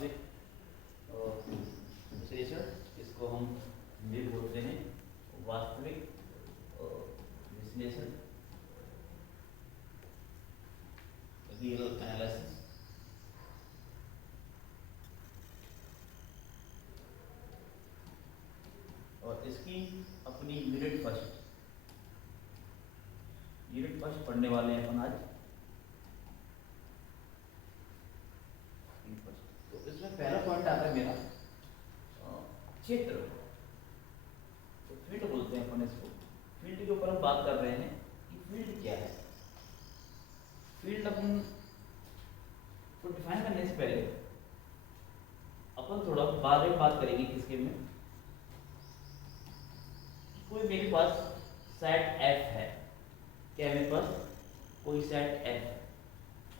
वास्तविक विश्लेषण, इसको हम हिंदी में बोलते हैं वास्तविक विश्लेषण, रियल एनालिसिस। और इसकी अपनी यूनिट फर्स्ट पढ़ने वाले हैं अपन आज। तो इसमें पहला पॉइंट आता है मेरा क्षेत्र। तो फील्ड बोलते हैं अपन इसको। फील्ड के ऊपर हम बात कर रहे हैं कि फील्ड क्या है। फील्ड अपन को डिफाइन करने से पहले अपन थोड़ा बाद में बात करेंगे किसके में। कोई मेरे पास सेट एफ है, क्या है मेरे पास कोई सेट एफ है,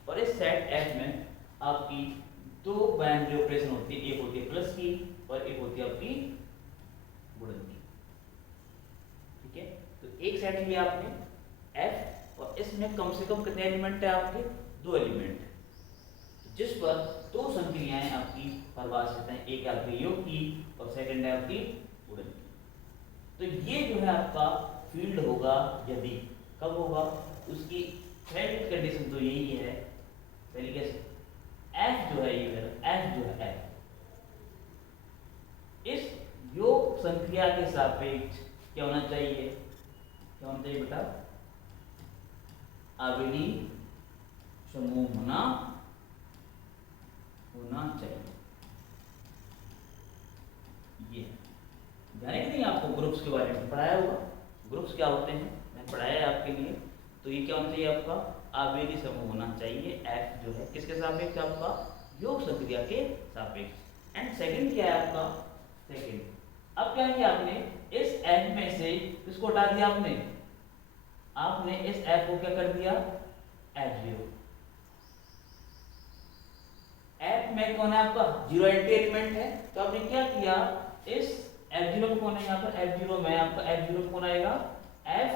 और इस सेट एफ में आपकी दो बाइनरी ऑपरेशन होती है, एक होती है प्लस की और एक होती है आपकी गुणन की। ठीक है, तो एक सेट लिया आपने एफ और इसमें कम से कम कितने एलिमेंट है आपके, दो एलिमेंट, जिस पर दो संक्रियाएं आपकी परिभाषित हैं, एक आपकी योग की और सेकंड है आपकी गुणन की। तो ये जो है आपका फील्ड होगा, यदि कब होगा, उसकी थ्रेड कंडीशन तो यही है पहले कैसे, एफ जो है ये मेरा एफ जो है एफ इस योग संक्रिया के सापेक्ष क्या होना चाहिए, क्या होना चाहिए बेटा, आवेदी समूह होना चाहिए। ये ध्यान है कि नहीं, आपको ग्रुप्स के बारे में पढ़ाया हुआ, ग्रुप्स क्या होते हैं मैंने पढ़ाया है आपके लिए। तो ये क्या होना चाहिए आपका, आवेदी समूह होना चाहिए। एफ जो है किसके सापेक्ष, आपका योग संक्रिया के सापेक्ष। एंड सेकंड क्या है आपका, सेकंड अब क्या किया आपने, इस एफ में से किसको हटा दिया आपने इस एफ को क्या कर दिया, F0। एफ में कौन है आपका, जीरो एंटी एलिमेंट है, तो आपने क्या किया, इस F0 में कौन है यहाँ पर, F0 में आपका F0 में कौन आएगा, F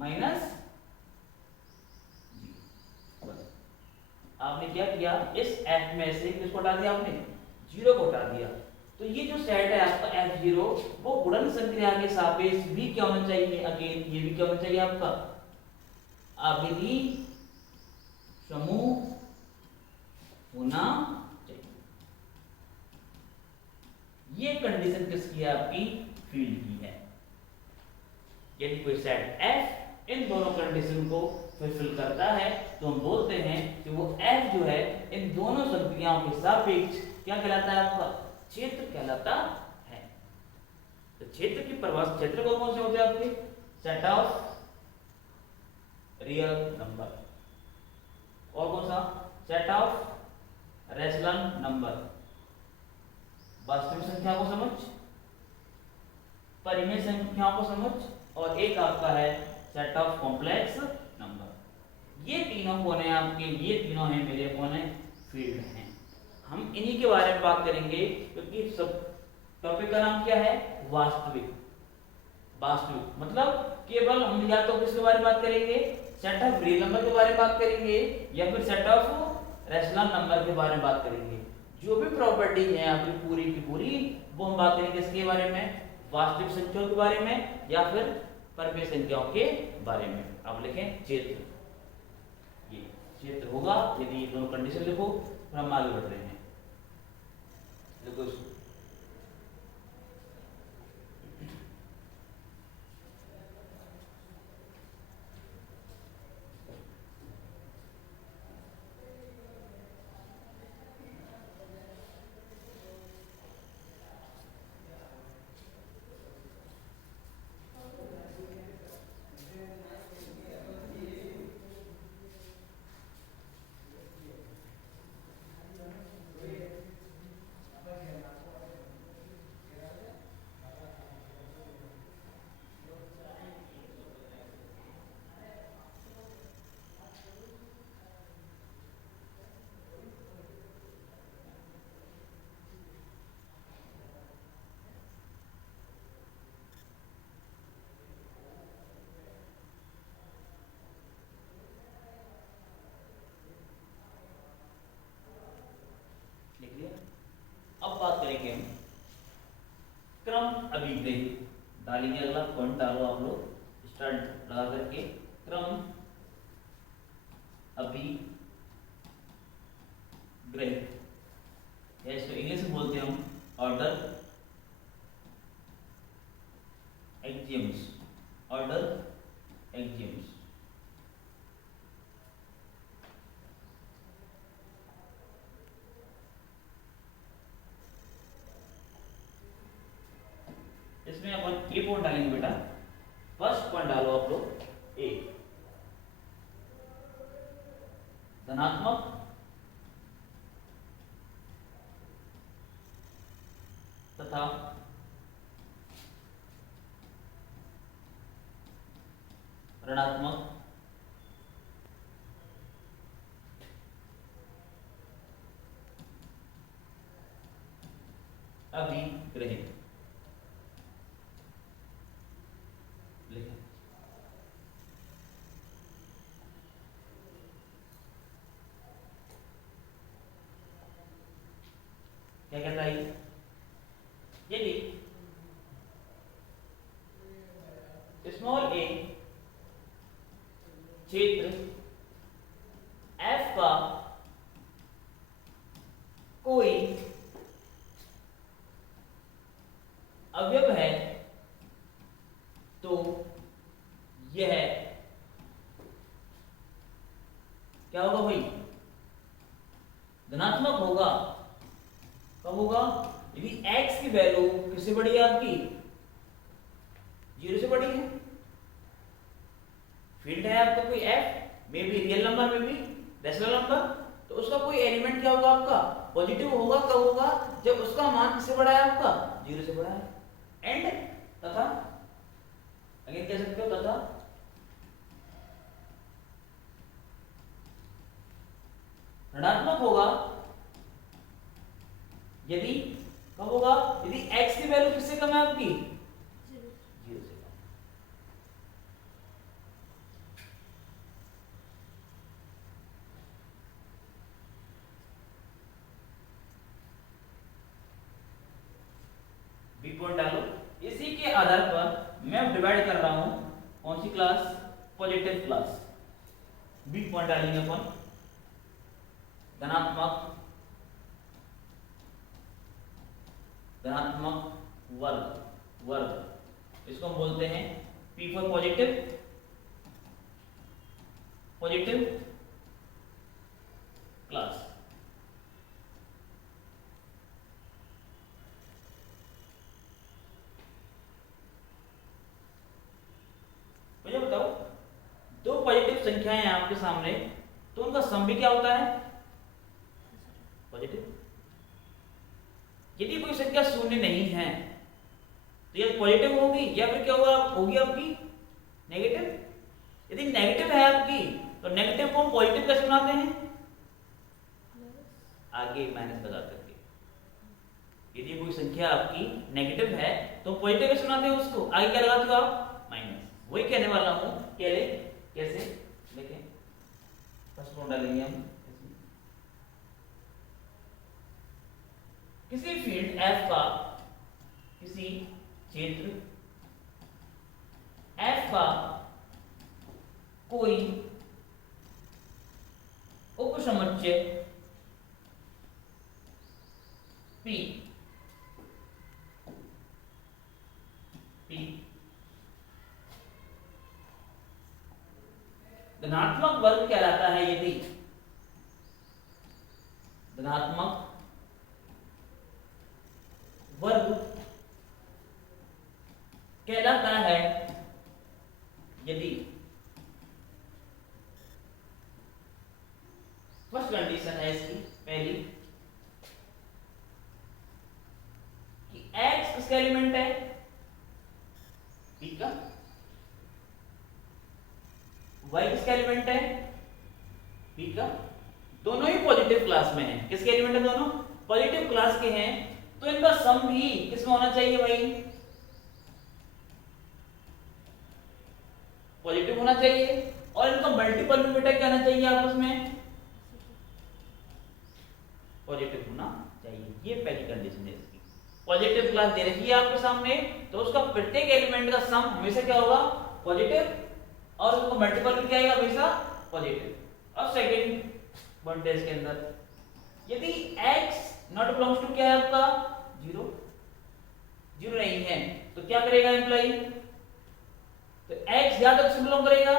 माइनस। आपने क्या किया, इस F में से किसको हटा दिया आपने, जीरो को हटा दिया। तो ये जो सेट है आपका F0 वो गुणन संक्रिया के सापेक्ष भी क्या होना चाहिए, अगेन ये भी क्या होना चाहिए आपका, आवेदी समूह होना चाहिए। ये कंडीशन किसकी है, आपकी फील्ड की है। यदि कोई सेट F इन दोनों कंडीशन को फुलफिल करता है तो हम बोलते हैं कि वो F जो है इन दोनों संक्रियाओं के सापेक्ष क्या कहलाता है, आपका क्षेत्र कहलाता है। तो क्षेत्र की परिभाषा, क्षेत्र कौन से होते हैं आपके, सेट ऑफ रियल नंबर, और कौन सा, सेट ऑफ रेशनल नंबर, वास्तविक संख्या को समझ, परिमेय संख्याओं को समझ, और एक आपका है सेट ऑफ कॉम्प्लेक्स नंबर। ये तीनों कौन है आपके, ये तीनों हैं मेरे कौन है, फील्ड हैं। हम इन्हीं के बारे में बात करेंगे क्योंकि सब टॉपिक का नाम क्या है, वास्तविक। वास्तविक मतलब केवल हम या तो किसके बारे में बात करेंगे, सेट ऑफ रियल नंबर के बारे में बात करेंगे या फिर सेट ऑफ रैशनल नंबर के बारे में बात करेंगे। जो भी प्रॉपर्टी है आपकी पूरी की पूरी वो हम बात करेंगे इसके बारे में, वास्तविक संख्याओं के बारे में या फिर परिमेय संख्याओं के बारे में। अब लिखें क्षेत्र, ये क्षेत्र होगा यदि ये दोनों कंडीशन लिखो, फिर हम आगे बढ़ रहे हैं। देखो इसको, करेंगे हम क्रम अभिग्रही डालेंगे। अगला पॉइंट डालो आप लोग स्टार्ट लगा करके, क्रम अभिग्रही, इसको इंग्लिश में बोलते हैं हम ऑर्डर एक्जियम्स, ऑर्डर एक्जियम्स। इसमें अपन ए पॉइंट डालेंगे बेटा। फर्स्ट पॉइंट डालो आप लोग ए, धनात्मक तथा ऋणात्मक अभिग्रही। क्या कहता है यदि स्मॉल ए क्षेत्र एफ का कोई अवयव है तो यह क्या होगा भाई, धनात्मक होगा। कब होगा, यदि x की वैल्यू किससे बड़ी है आपकी, 0 से बड़ी है। फील्ड है आपका कोई f, may be real number, may be rational number, तो उसका कोई एलिमेंट क्या होगा आपका, पॉजिटिव होगा। कब होगा, जब उसका मान किससे बड़ा है आपका, 0 से बड़ा है। एंड तथा, अगेन कह सकते हो तथा ऋणात्मक होगा यदि, कब होगा, यदि x की वैल्यू किससे कम है आपकी, 0 से कम। बी पॉइंट डालो। इसी के आधार पर मैं डिवाइड कर रहा हूं कौन सी class, positive class. B point डालेंगे अपन धनात्मक, धनात्मक वर्ग, वर्ग इसको हम बोलते हैं P for positive, positive class. मुझे बताओ, दो पॉजिटिव संख्याएं हैं आपके सामने, तो उनका सम भी क्या होता है, पॉजिटिव। यदि कोई संख्या शून्य नहीं है तो यह पॉजिटिव होगी या फिर क्या होगा, होगी आपकी नेगेटिव। यदि नेगेटिव है आपकी तो नेगेटिव को हम पॉजिटिव कैसे बनाते हैं, आगे माइनस लगा करके। यदि कोई संख्या आपकी नेगेटिव है तो पॉजिटिव कैसे बनाते हैं उसको, आगे क्या लगाते हो आप, माइनस। वही कहने वाला हूं, कैसे देखें, फर्स्ट वन डालेंगे हम, किसी फील्ड f का, किसी क्षेत्र f का कोई उपसमुच्चय p, धनात्मक वर्ग कहलाता है। यदि धनात्मक वर्ग कहलाता है यदि फर्स्ट कंडीशन है इसकी पहली कि x किसका एलिमेंट है, p का, y किसका एलिमेंट है, p का, दोनों ही पॉजिटिव क्लास में है। किसके एलिमेंट है, दोनों पॉजिटिव क्लास के हैं, तो इनका सम भी किसमें होना चाहिए भाई, पॉजिटिव होना चाहिए। और इनका मल्टीपल भी बेटा क्या होना चाहिए, आपस में पॉजिटिव होना चाहिए। ये पहली कंडीशन है इसकी। पॉजिटिव क्लास दे रखी है आपके सामने, तो उसका प्रत्येक एलिमेंट का सम हमेशा क्या होगा, पॉजिटिव, और उसको मल्टीपल भी क्या आएगा, हमेशा पॉजिटिव। और सेकंड पॉइंट है इसके अंदर, यदि x नॉट बिलोंग्स टू क्या है आपका, जीरो, जीरो नहीं है, तो क्या करेगा एम्प्लॉई, तो x या तो किसमें बिलोंग करेगा,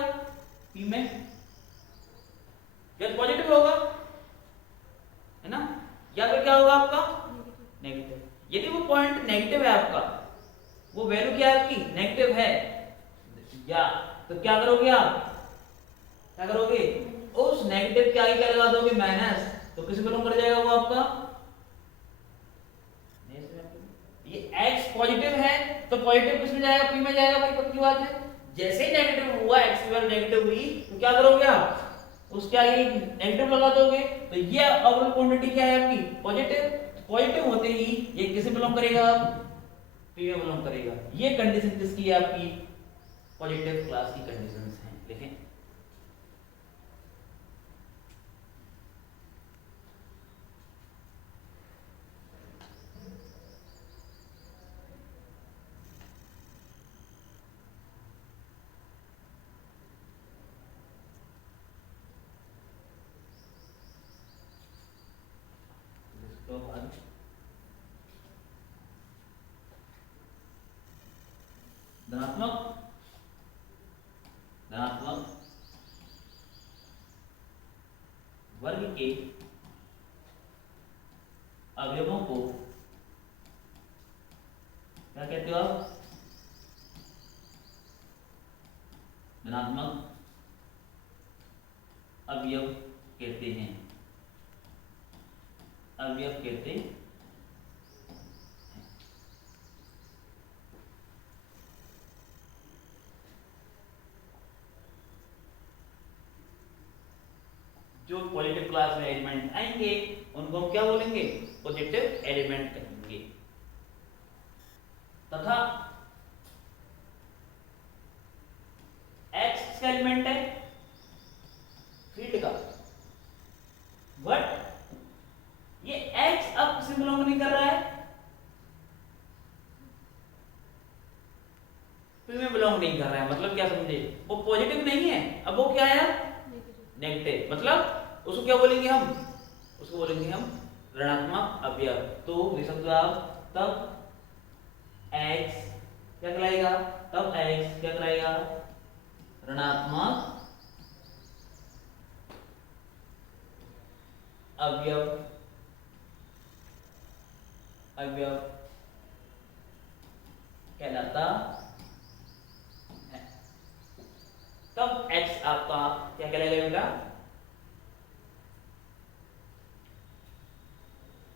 p में, या पॉजिटिव होगा, है ना, या फिर क्या होगा आपका नेगेटिव। यदि वो पॉइंट नेगेटिव है आपका, वो वैल्यू क्या है आपकी नेगेटिव है, या तो क्या करोगे आप, क्या करोगे, उस नेगेटिव के आगे क्या लगा दोगे, माइनस, तो किस बिलोंग कर जाएगा वो आपका, ये x पॉजिटिव है तो पॉजिटिव किस में जाएगा, p में जाएगा, भाई पक्की बात है। जैसे ही नेगेटिव हुआ, x की वैल्यू नेगेटिव हुई, तो क्या करोगे आप, उसके आगे नेगेटिव लगा दोगे, तो ये ओवरऑल क्वांटिटी क्या है आपकी, पॉजिटिव। पॉजिटिव होते ही ये किसे बिलोंग करेगा, p में बिलोंग करेगा। ये कंडीशन किसकी है आपकी, पॉजिटिव क्लास की कंडीशंस हैं, देखें। तो बाद धनात्मक धनात्मक वर्ग के अवयवों को क्या कहते हो आप, धनात्मक अवयव कहते हैं, अवयव कहते हैं। जो पॉजिटिव क्लास में एलिमेंट आएंगे उनको हम क्या बोलेंगे, पॉजिटिव एलिमेंट कहेंगे। तथा x किसका एलिमेंट है, फील्ड का, बट ये x अब किसी बिलोंग नहीं कर रहा है, p में बिलोंग नहीं कर रहा है, मतलब क्या समझे, वो पॉजिटिव नहीं है, अब वो क्या है, नेगेटिव, मतलब उसको क्या बोलेंगे हम, उसको बोलेंगे हम ऋणात्मक अवयव। तो लिख सकते हो आप, तब x क्या कहलाएगा, तब x क्या कहलाएगा, ऋणात्मक अवयव, अवयव कहलाता है। तब x आपका क्या कहलाएगा बेटा,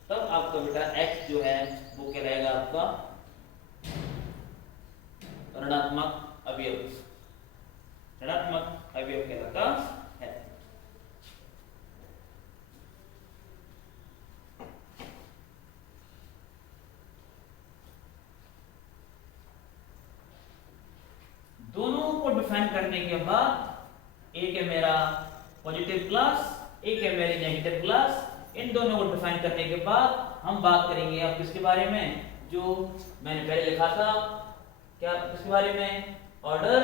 तब आपका बेटा x जो है वो कहलाएगा आपका ऋणात्मक अवयव, ऋणात्मक अवयव कहलाता है। दोनों को डिफाइन करने के बाद, एक है मेरा पॉजिटिव क्लास, एक है मेरी नेगेटिव क्लास, इन दोनों को डिफाइन करने के बाद हम बात करेंगे अब किसके बारे में, जो मैंने पहले लिखा था, क्या किसके बारे में, ऑर्डर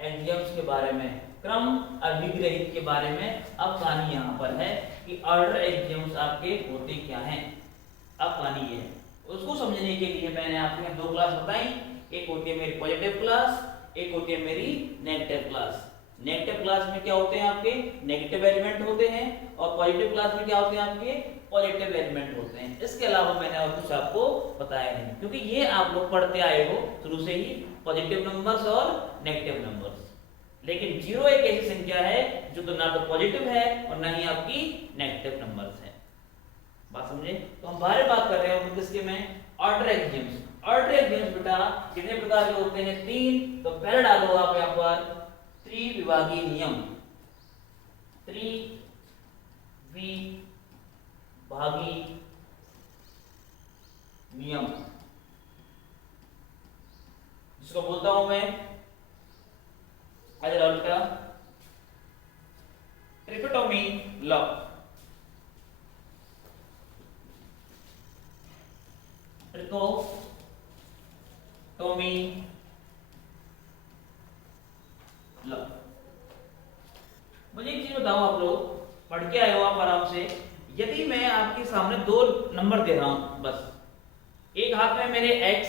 एग्जीम्स के बारे में, क्रम अभिग्रहित के बारे में। अब कहानी यहाँ पर है कि ऑर्डर एग्जीम्स आपके होते क्या हैं। अब कहानी ये है, उसको समझने के लिए मैंने आपको यहाँ दो क्लास बताई, एक होती है मेरी पॉजिटिव क्लास, एक होती है मेरी नेगेटिव क्लास। नेगेटिव क्लास में क्या होते हैं आपके, नेगेटिव एलिमेंट होते हैं, और पॉजिटिव क्लास में क्या होते हैं आपके, पॉजिटिव एलिमेंट होते हैं। इसके अलावा मैंने और कुछ आपको बताया नहीं, क्योंकि ये आप लोग पढ़ते आए हो शुरू से ही, पॉजिटिव नंबर्स और नेगेटिव नंबर्स। लेकिन जीरो एक ऐसी संख्या है जो तो ना तो पॉजिटिव है और ना ही आपकी नेगेटिव नंबर्स है। बात समझे? तो हम बारे बात कर रहे हैं किसके में, ऑर्डर एग्जीम्स। ऑर्डर एग्जीम्स बेटा कितने प्रकार के होते हैं, तीन। तो पहले डालो आप यहाँ पर त्रिविभागीय नियम, त्रिविभागीय नियम, जिसको बोलता हूं मैं का ट्रिकोटोमी लॉ। Trichotomy law. मुझे एक चीज बताओ, आप लोग पढ़ के आए हो आप आराम से, यदि मैं आपके सामने दो नंबर दे रहा हूं, बस एक हाथ में मेरे x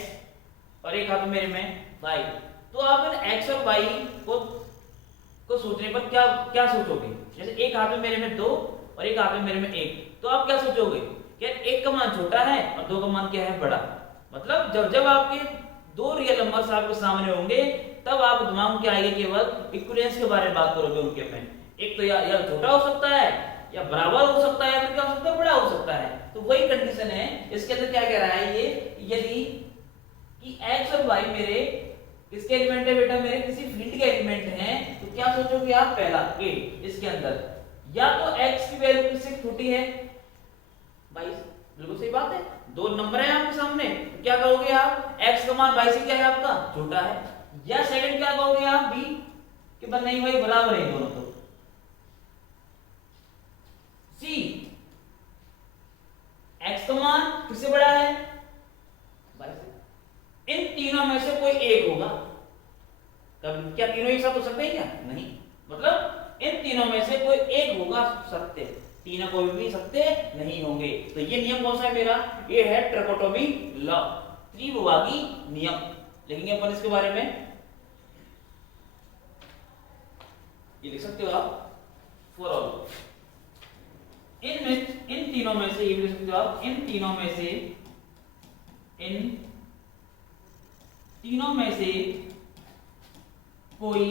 और एक हाथ में मेरे में y, तो आप इन x और y को सोचने पर क्या क्या सोचोगे? जैसे एक हाथ में मेरे में 2 और एक हाथ में मेरे में 1, तो आप क्या सोचोगे? क्या एक का मान छोटा है और 2 का मान क्या है? बड़ा। मतलब जब जब आपके दो रियल नंबर्स आपके सामने होंगे, तब आप दिमाग में क्या आएगा? केवल इक्विवेलेंस के बारे में बात करोगे उनके में। एक तो या छोटा हो सकता है, या बराबर हो सकता है, या फिर क्या हो सकता है? बड़ा हो सकता है। तो वही कंडीशन है इसके अंदर। क्या कह रहा है ये? यदि कि x और y मेरे किसके एलिमेंट है बेटा? मेरे किसी फील्ड के एलिमेंट हैं, तो क्या सोचोगे आप? पहला a, इसके अंदर या तो x की वैल्यू किससे छोटी है? 22। बिल्कुल सही बात है, दो नंबर है आपके सामने, तो क्या कहोगे आप? x का मान 22 से क्या है आपका? छोटा है। या सेकंड क्या कहोगे आप? b कि बस नहीं भाई बराबर है दोनों। तो c x का मान किससे बड़ा है? 22 से। इन तीनों में से कोई एक होगा। कब क्या तीनों एक साथ हो सकते हैं क्या? नहीं। मतलब इन तीनों में से कोई एक होगा सत्य, तीनों कोई भी सत्य नहीं होंगे। तो ये नियम कौन सा है मेरा? ये है ट्रिकोटोमी लॉ, त्रिविभागी नियम। लिखेंगे अपन इसके बारे में, ये लिख सकते हो आप, फॉर ऑल। इन तीनों में से, ये लिख सकते हो आप, इन तीनों में से कोई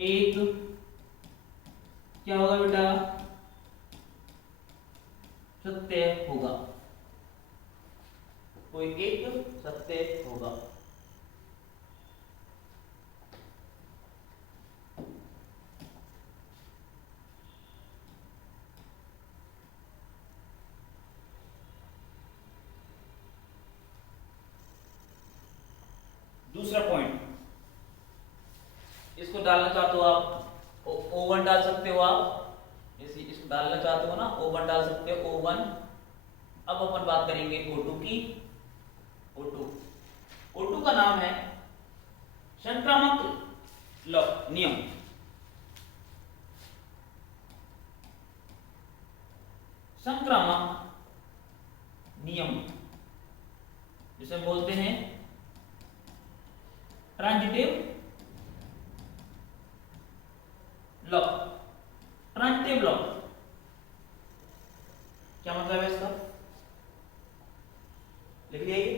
एक क्या होगा बेटा? सत्य होगा। कोई एक सत्य होगा। दूसरा पॉइंट, इसको डालना चाहते हो आप, O1 डाल सकते हो आप। जैसे इसको डालना चाहते हो ना, O1 डाल सकते हो, O1। अब अपन बात करेंगे O2 की। O2 का नाम है संक्रामक लॉ, नियम। संक्रामक नियम जिसे बोलते हैं ट्रांजिटिव लॉ। ट्रांजिटिव लॉ क्या मतलब है इसका? लिख लिया ये।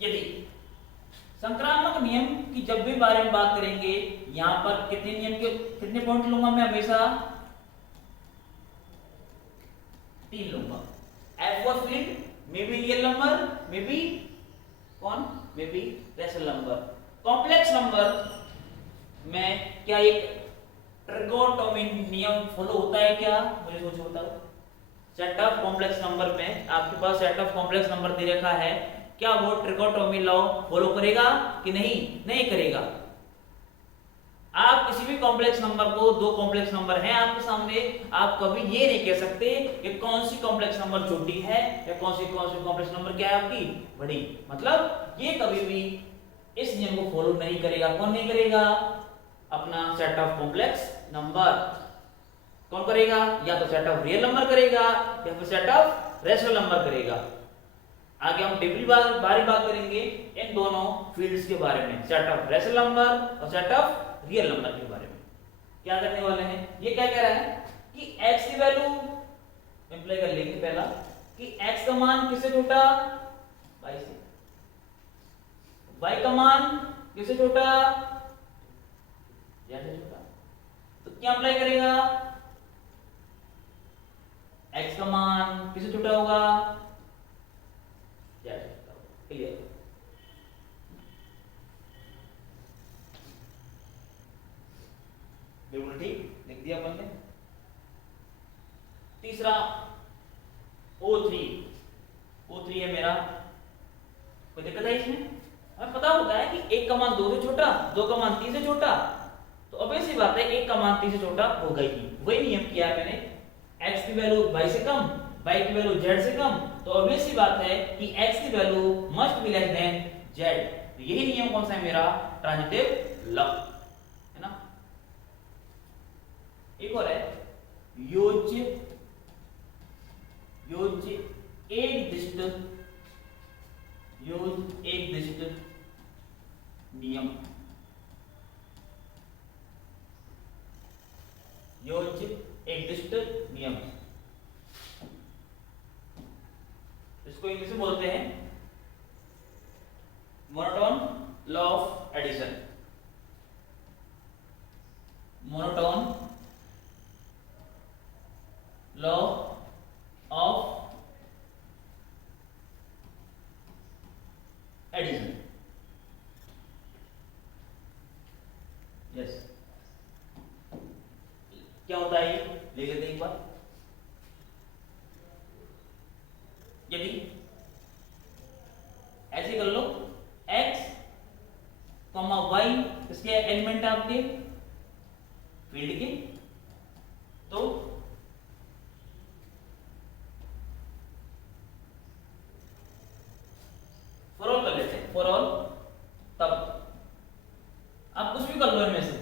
यदि संक्रामक नियम की जब भी बारे में बात करेंगे, यहां पर कितने नियम के कितने पॉइंट लूंगा मैं? हमेशा 3 लूंगा। F for field, may be real number, may be कौन? May be rational number. Complex number में क्या एक ट्रिकोटोमी नियम फॉलो होता है क्या? मुझे सोचो बताओ। सेट ऑफ कॉम्प्लेक्स नंबर में आपके पास सेट ऑफ कॉम्प्लेक्स नंबर दे रखा है, क्या वो ट्रिकोटोमी लॉ फॉलो करेगा कि नहीं? नहीं करेगा। आप किसी भी कॉम्प्लेक्स नंबर को, दो कॉम्प्लेक्स नंबर हैं आपके सामने, आप कभी ये नहीं कह सकते कि कौन सी कॉम्प्लेक्स नंबर छोटी है या कौन सी कॉम्प्लेक्स नंबर क्या है आपकी? बड़ी। मतलब ये कभी भी इस नियम को फॉलो नहीं करेगा। कौन नहीं करेगा? अपना सेट ऑफ कॉम्प्लेक्स नंबर। कौन करेगा? या तो सेट ऑफ रियल नंबर करेगा या फिर सेट ऑफ रैशनल नंबर करेगा। आगे हम डीपली बारी बात करेंगे इन दोनों फील्ड्स के बारे में, सेट ऑफ रैशनल नंबर और सेट ऑफ रियल नंबर के बारे में। क्या करने वाले हैं? ये क्या कह रहा है कि x की वैल्यू इंप्लाई कर लेंगे पहला कि x का मान किससे छोटा? 22 से। y का मान किससे छोटा? z से छोटा। तो क्या अप्लाई करेगा? x का मान किससे छोटा होगा? z से छोटा होगा। क्लियर? बिल्कुल ठीक लिख दिया अपन ने। तीसरा O3 है मेरा। कोई दिक्कत है इसमें? हमें पता होता है कि एक का मान 2 से छोटा, 2 का मान 3 से छोटा। तो अब ऐसी बात है, एक का मान 3 से छोटा होगा ही। वही नियम किया है मैंने, x की वैल्यू y से कम, y की वैल्यू z से कम, तो ऑब्वियस सी बात है कि x की value must be less than z। तो यही नियम कौन सा है मेरा, ट्रांजिटिव लॉ है ना। एक और है यूज एक दिष्ट नियम, यूज एक दिष्ट नियम, इसको इंग्लिश में बोलते हैं monotone law of addition. Monotone law of addition, yes. क्या होता है ये, ले लेते हैं एक बार। यदि ऐसे कर लो, x, y इसके एलिमेंट है आपके फील्ड के, तो फॉर ऑल कर लेते हैं, फॉर ऑल। तब आप कुछ भी कर लो इनमें से,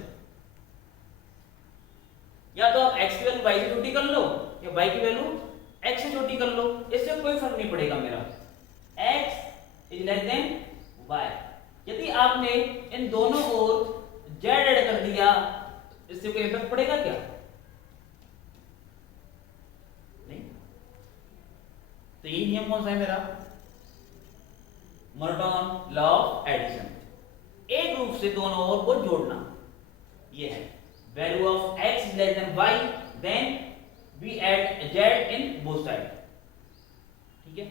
या तो आप x की वैल्यू y से छोटी कर लो या y की वैल्यू x से छोटी कर लो, इससे कोई फर्क नहीं पड़ेगा मेरा। x is less than y। यदि आपने इन दोनों ओर z ऐड कर दिया, इससे कोई इफेक्ट पड़ेगा क्या, नहीं। तो यही नियम कौन सा है मेरा, मोनोटोन लॉ ऑफ एडिशन। एक रूप से दोनों ओर को जोड़ना, ये है value of x is less than y, then we add z in both sides। ठीक है।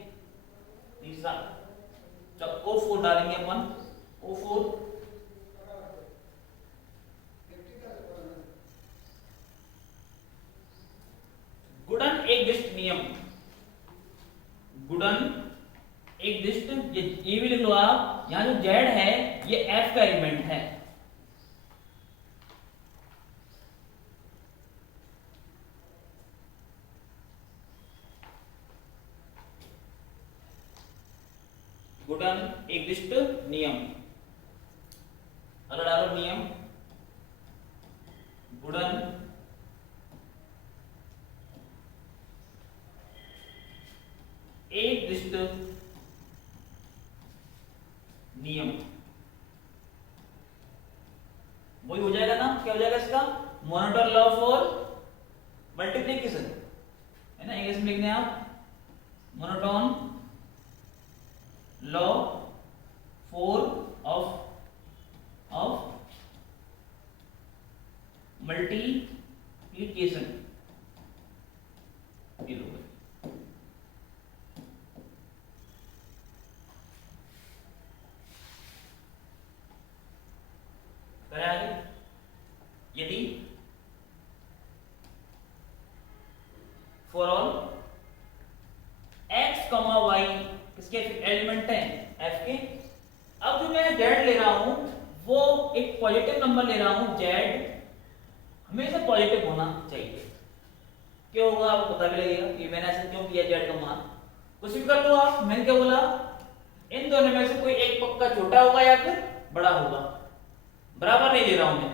तीसरा जब O4 डालेंगे अपन, O4 गुणन एक दिष्ट नियम, गुणन एक दिष्ट, ये भी लिख लो आप, यहां जो z है ये f का एलिमेंट है, गुणन एक दिष्ट नियम। अगर डालो नियम गुणन एक दिष्ट नियम, वही हो जाएगा ना, क्या हो जाएगा इसका, मोनोटोन लॉ फॉर मल्टीप्लिकेशन, है ना। इंग्लिश में लिखने आप monotone law for of multiplication, ये लो आगे। यदि फॉर ऑल x, y किसके एलिमेंट हैं, f के। अब जो मैं z ले रहा हूं वो एक पॉजिटिव नंबर ले रहा हूं, z हमेशा पॉजिटिव होना चाहिए। क्यों होगा आपको पता भी लगेगा कि मैंने ऐसा क्यों किया, z का मान कुछ भी कर लो आप। मैंने क्या बोला, इन दोनों में से कोई एक पक्का छोटा होगा या फिर बड़ा होगा, बराबर नहीं ले रहा हूं मैं।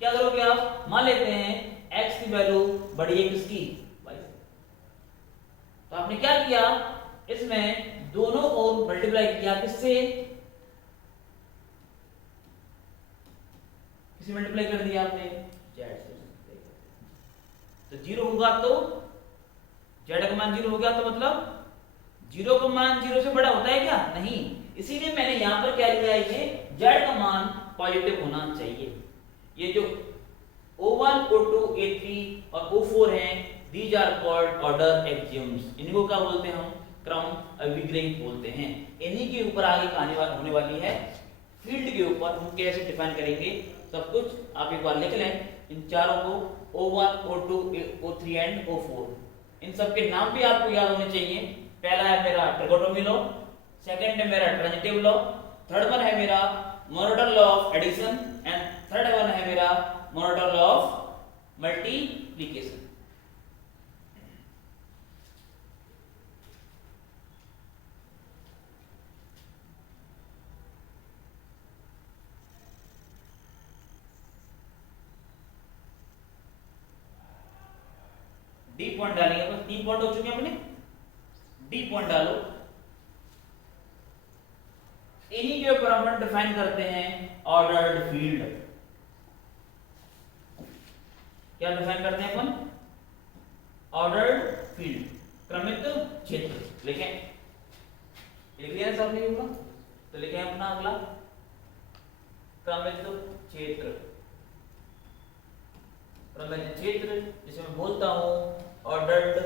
क्या करोगे आप, मान लेते हैं x की वैल्यू बड़ी है किसकी, y। तो आपने क्या किया, इसमें दोनों ओर मल्टीप्लाई किया, किससे, किसी मल्टीप्लाई कर दिया आपने, z से। तो 0 होगा तो z का मान 0 हो गया, तो मतलब 0 का मान 0 से बड़ा होता है क्या, नहीं। इसीलिए मैंने यहां पर क्या लिया है, ये z का मान पॉजिटिव होना चाहिए। ये जो O1, O2, A3 और O4 हैं, these are called order axioms। इनको क्या बोलते हैं हम, क्रम अभिग्रही बोलते हैं। इन्हीं के ऊपर आगे कहानी होने वाली है, फील्ड के ऊपर हम कैसे डिफाइन करेंगे सब कुछ आप एक बार लिख लें। इन चारों को O1, O2, O3 and O4, इन सब के नाम भी आपको याद होने चाहिए। पहला है मेरा ट्रिगोनोमेट्री लॉ, सेकंड है मेरा ट्रांजिटिव लॉ, थर्ड वन है मेरा monotone law of addition and third one है मेरा monotone law of multiplication. D point डालेंगे अपन, 3 पॉइंट हो चुके हैं अपने, डी पॉइंट डालो। इन्हीं के ऊपर अपन डिफाइन करते हैं ऑर्डर्ड फील्ड। क्या डिफाइन करते हैं अपन? ऑर्डर्ड फील्ड, क्रमित क्षेत्र। लिखें, लिख लिया सब नहीं होगा तो लिखें अपना अगला क्रमित क्षेत्र। क्रमित क्षेत्र जिसे मैं बोलता हूं ऑर्डर्ड